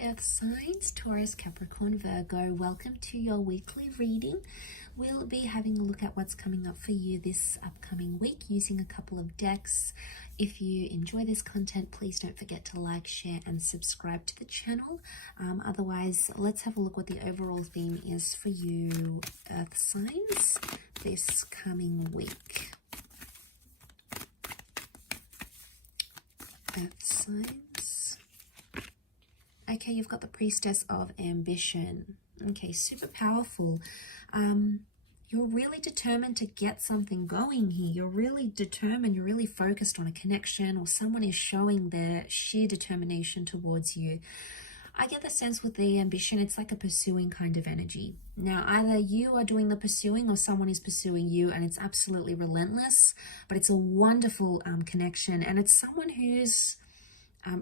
Hi Earth signs, Taurus, Capricorn, Virgo. Welcome to your weekly reading. We'll be having a look at what's coming up for you this upcoming week using a couple of decks. If you enjoy this content, please don't forget to like, share and subscribe to the channel. Otherwise, let's have a look what the overall theme is for you Earth signs this coming week. Earth signs. Okay, you've got the Priestess of Ambition. Okay, super powerful. You're really determined to get something going here. You're really determined, you're really focused on a connection, or someone is showing their sheer determination towards you. I get the sense with the ambition, it's like a pursuing kind of energy. Now, either you are doing the pursuing or someone is pursuing you, and it's absolutely relentless, but it's a wonderful connection, and it's someone who's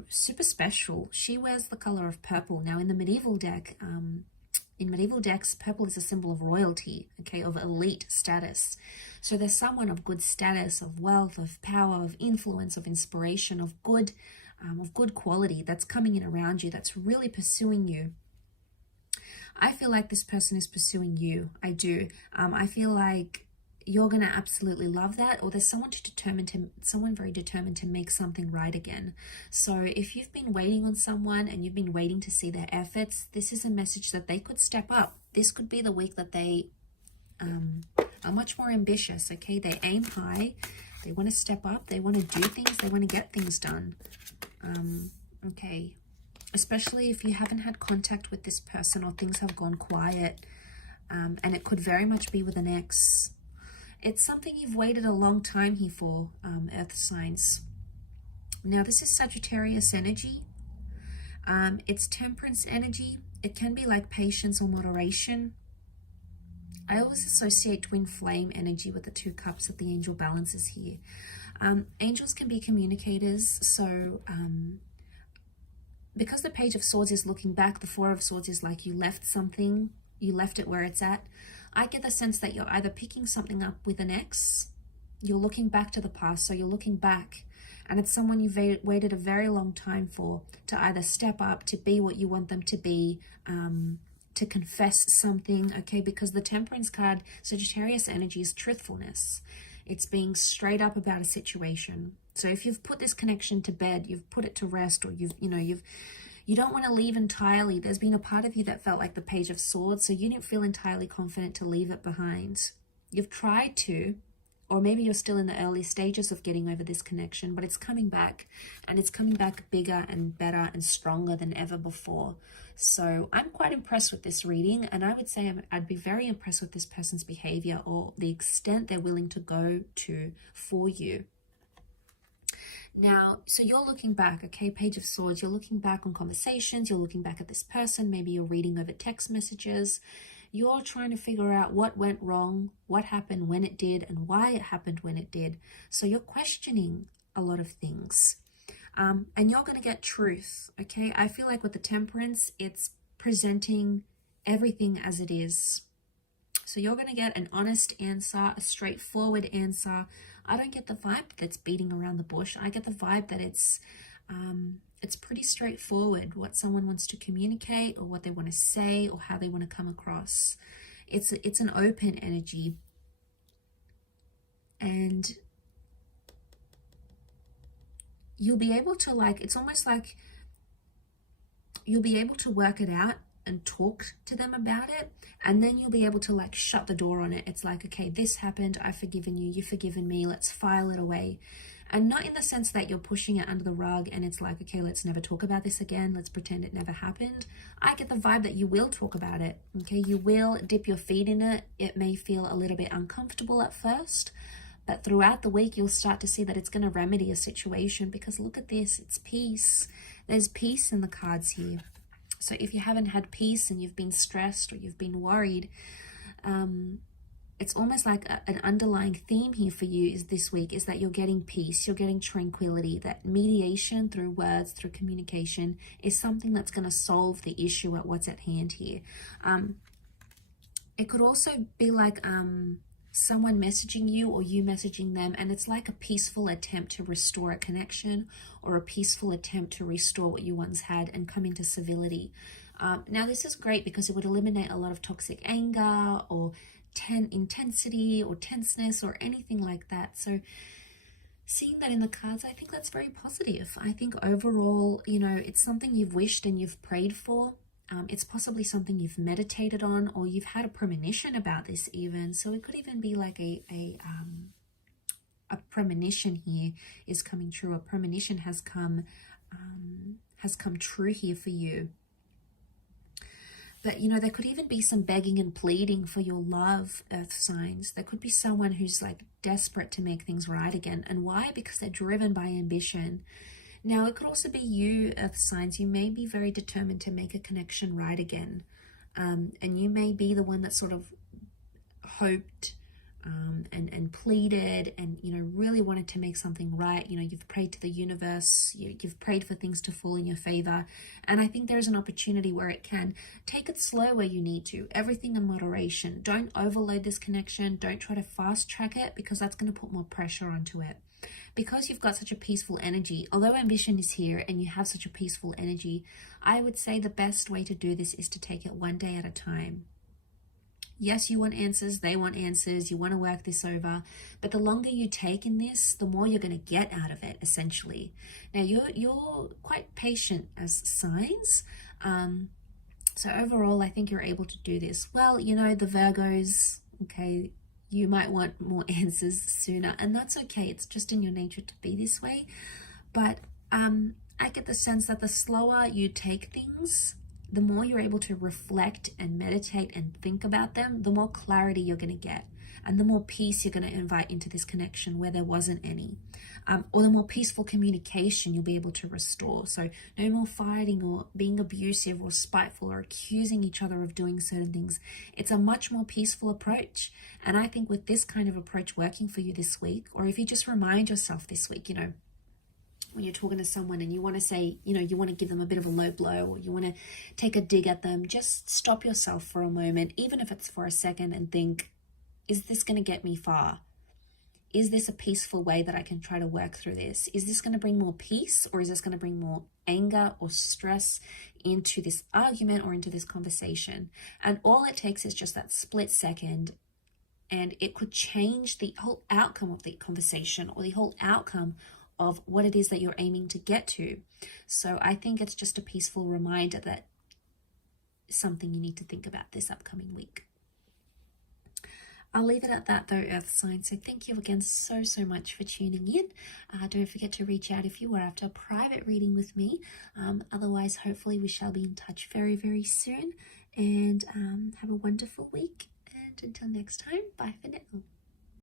super special. She wears the color of purple. Now, in the medieval deck, in medieval decks, purple is a symbol of royalty, okay, of elite status. So there's someone of good status, of wealth, of power, of influence, of inspiration, of good quality that's coming in around you, that's really pursuing you. I feel like this person is pursuing you. I do. I feel like you're going to absolutely love that, or there's someone very determined to make something right again. So if you've been waiting on someone and you've been waiting to see their efforts, this is a message that they could step up. This could be the week that they are much more ambitious, okay? They aim high, they want to step up, they want to do things, they want to get things done. Okay, especially if you haven't had contact with this person or things have gone quiet, and it could very much be with an ex. It's something you've waited a long time here for, Earth signs. Now, this is Sagittarius energy. It's Temperance energy. It can be like patience or moderation. I always associate twin flame energy with the 2 cups that the angel balances here. Angels can be communicators, so because the Page of Swords is looking back, the 4 of Swords is like you left something, you left it where it's at. I get the sense that you're either picking something up with an ex, you're looking back to the past, so you're looking back, and it's someone you've waited a very long time for to either step up, to be what you want them to be, to confess something, okay? Because the Temperance card, Sagittarius energy, is truthfulness. It's being straight up about a situation. So if you've put this connection to bed, you've put it to rest, or you don't want to leave entirely. There's been a part of you that felt like the Page of Swords, so you didn't feel entirely confident to leave it behind. You've tried to, or maybe you're still in the early stages of getting over this connection, but it's coming back, and it's coming back bigger and better and stronger than ever before. So I'm quite impressed with this reading, and I would say I'd be very impressed with this person's behavior or the extent they're willing to go to for you. Now, so you're looking back, okay, Page of Swords, you're looking back on conversations, you're looking back at this person, maybe you're reading over text messages, you're trying to figure out what went wrong, what happened when it did, and why it happened when it did. So you're questioning a lot of things, and you're going to get truth, okay? I feel like with the Temperance, it's presenting everything as it is. So you're going to get an honest answer, a straightforward answer. I don't get the vibe that's beating around the bush. I get the vibe that it's pretty straightforward what someone wants to communicate, or what they want to say, or how they want to come across. It's an open energy, and you'll be able to, like, it's almost like you'll be able to work it out and talk to them about it, and then you'll be able to, like, shut the door on it. It's like, okay, this happened, I've forgiven you, you've forgiven me, let's file it away. And not in the sense that you're pushing it under the rug and it's like, okay, let's never talk about this again, let's pretend it never happened. I get the vibe that you will talk about it, okay? You will dip your feet in it. It may feel a little bit uncomfortable at first, but throughout the week you'll start to see that it's going to remedy a situation, because look at this, it's peace. There's peace in the cards here. So if you haven't had peace and you've been stressed or you've been worried, it's almost like an underlying theme here for you is this week is that you're getting peace, you're getting tranquility, that mediation through words, through communication is something that's going to solve the issue at what's at hand here. It could also be like someone messaging you or you messaging them, and it's like a peaceful attempt to restore a connection or a peaceful attempt to restore what you once had and come into civility. Now, this is great because it would eliminate a lot of toxic anger or intensity or tenseness or anything like that. So seeing that in the cards, I think that's very positive. I think overall, you know, it's something you've wished and you've prayed for. It's possibly something you've meditated on, or you've had a premonition about this even. So it could even be like a premonition here is coming true. A premonition has come true here for you. But, you know, there could even be some begging and pleading for your love, earth signs. There could be someone who's like desperate to make things right again. And why? Because they're driven by ambition. Now, it could also be you, earth signs. You may be very determined to make a connection right again. And you may be the one that sort of hoped and pleaded and, you know, really wanted to make something right. You know, you've prayed to the universe, you've prayed for things to fall in your favor. And I think there's an opportunity where it can. Take it slow where you need to. Everything in moderation. Don't overload this connection. Don't try to fast track it, because that's going to put more pressure onto it. Because you've got such a peaceful energy, although ambition is here and you have such a peaceful energy, I would say the best way to do this is to take it one day at a time. Yes, you want answers, they want answers, you want to work this over, but the longer you take in this, the more you're going to get out of it, essentially. Now, you're quite patient as signs, so overall, I think you're able to do this. Well, you know, the Virgos, okay, you might want more answers sooner, and that's okay. It's just in your nature to be this way. But I get the sense that the slower you take things, the more you're able to reflect and meditate and think about them, the more clarity you're going to get, and the more peace you're going to invite into this connection where there wasn't any, or the more peaceful communication you'll be able to restore. So no more fighting or being abusive or spiteful or accusing each other of doing certain things. It's a much more peaceful approach. And I think with this kind of approach working for you this week, or if you just remind yourself this week, you know, when you're talking to someone and you want to say, you know, you want to give them a bit of a low blow, or you want to take a dig at them, just stop yourself for a moment, even if it's for a second, and think, is this going to get me far? Is this a peaceful way that I can try to work through this? Is this going to bring more peace, or is this going to bring more anger or stress into this argument or into this conversation? And all it takes is just that split second, and it could change the whole outcome of the conversation or the whole outcome of what it is that you're aiming to get to. So I think it's just a peaceful reminder that something you need to think about this upcoming week. I'll leave it at that though, earth signs. So thank you again so much for tuning in. Don't forget to reach out if you are after a private reading with me. Otherwise, hopefully we shall be in touch very soon. And have a wonderful week. And until next time, bye for now.